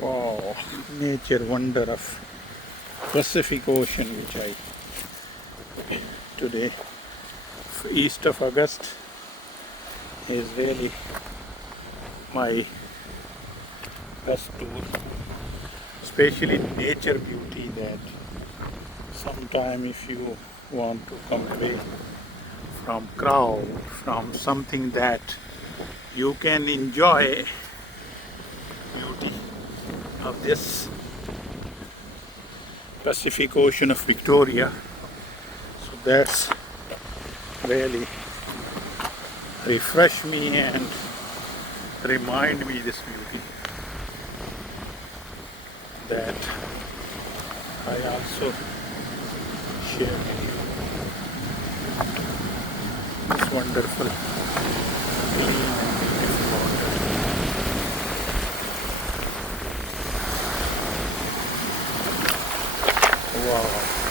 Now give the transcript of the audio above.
Wow, nature wonder of Pacific Ocean, which I today, east of August, is really my best tour, especially nature beauty. That sometime if you want to come away from crowd, from something that you can enjoy beauty of this Pacific Ocean of Victoria. So that's really refresh me and remind me this beauty that I also share this wonderful clean and beautiful water. Wow.